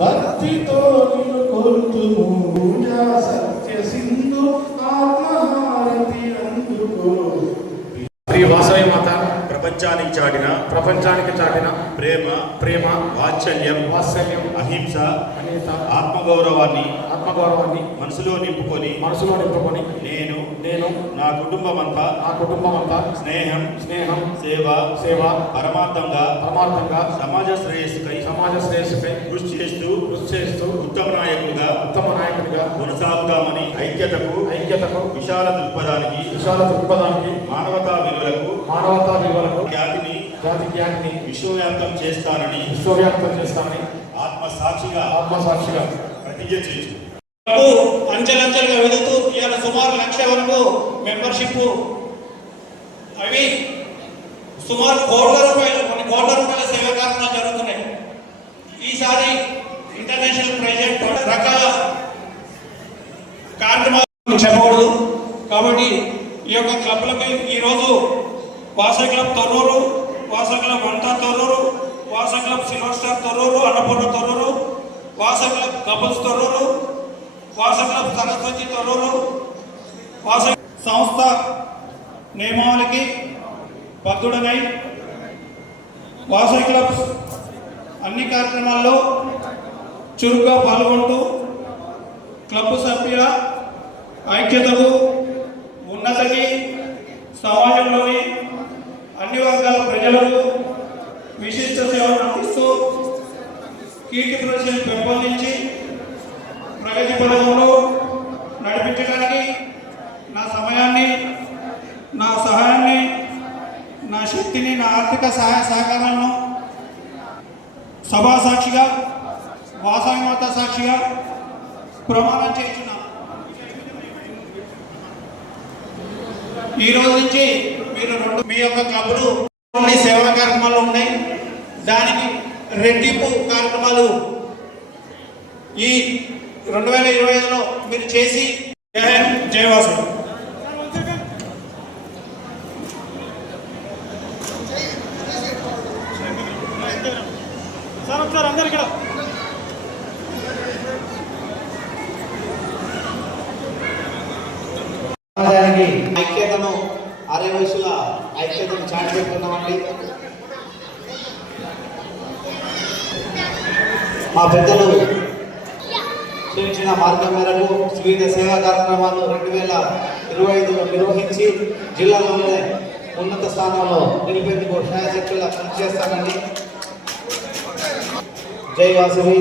భక్తితో నిన్ను కొలుతుము సత్య సింధు ఆ వాసవి మాత. ప్రపంచానికి చాటిన ప్రపంచానికి చాటిన. ప్రేమ ప్రేమ వాత్సల్యం వాత్సల్యం. అహింస అనేత ఆత్మగౌరవాన్ని ఆత్మగౌరవాన్ని మనసులో నింపుకొని మనసులో నింపుకొని నేను నేను నా కుటుంబం అంతా నా కుటుంబం అంతా స్నేహం స్నేహం సేవ సేవ పరమార్థంగా పరమార్థంగా సమాజ శ్రేయస్సుకై సమాజ శ్రేయస్సుపై కృషి చేస్తూ కృషి చేస్తూ ఉత్తమ నాయకులుగా ఉత్తమ నాయకుడిగా కొనసాగుతామని ఐక్యతకు ఐక్యతకు విశాల దృక్పథానికి విశాల దృక్పథానికి మానవతా విలువలకు మానవతా విలువలకు ఖ్యాతిని జాతి జ్ఞానిని విశ్వవ్యాప్తం చేస్తానని విశ్వవ్యాప్తం చేస్తామని ఆత్మ సాక్షిగా ఆత్మసాక్షిగా ప్రతిజ్ఞ చేసు క్లబ్ అంచెలంచెలుగా వెళుతూ ఇవాళ సుమారు లక్ష వరకు మెంబర్షిప్. అవి సుమారు కోట్ల రూపాయలు కొన్ని కోట్ల రూపాయల సేవా కార్యక్రమాలు జరుగుతున్నాయి. ఈసారి ఇంటర్నేషనల్ ప్రెసిడెంట్ రకాల కార్యక్రమాలు చెప్పకూడదు. కాబట్టి ఈ యొక్క క్లబ్లకి ఈరోజు వాస క్లబ్ తొర్రూరు వాస క్లబ్ వంట తొర్రూరు వాస club silver star Thorrur Annapurna Thorrur వాస క్లబ్ కపుల్స్ తొర్రూరు వాస క్లబ్ సరస్వతి తొర్రూరు సంస్థ నియమావళికి బద్ధుడనై వాస క్లబ్స్ అన్ని కార్యక్రమాల్లో చురుగ్గా పాల్గొంటూ క్లబ్ సభ్యుల ఐక్యతకు ఉన్నతకి సమాజంలోని అన్ని వర్గాల ప్రజలకు విశిష్ట సేవలు అందిస్తూ కీర్తి ప్రజలు పెంపొందించి ప్రగతి నడిపించడానికి నా సమయాన్ని నా సహాయాన్ని నా శక్తిని నా ఆర్థిక సహాయ సహకారాలను సభా సాక్షిగా వాసవి మాత సాక్షిగా ప్రమాణం చేస్తున్నాను ఈ రోజు నుంచి మీరు రెండు మీ యొక్క క్లబ్లు కొన్ని సేవా కార్యక్రమాలు ఉన్నాయి. దానికి రెట్టింపు కార్యక్రమాలు ఈ రెండు వేల ఇరవై ఐదులో మీరు చేసి జై హింద్, జై వాసు సార్ ఒకసారి అందరు ఇక్కడ. ఐక్యతను అరే వయసుల ఐక్యతను చాటి పెడుతున్నామండి మా పెద్దలు సూచించిన మార్గం మేరకు వివిధ సేవా కార్యక్రమాలు రెండు వేల ఇరవై ఐదులో నిర్వహించి జిల్లాలోనే ఉన్నత స్థానంలో నిలిపేందుకు శాయశక్తులా కృషి చేస్తానని జై వాసవి.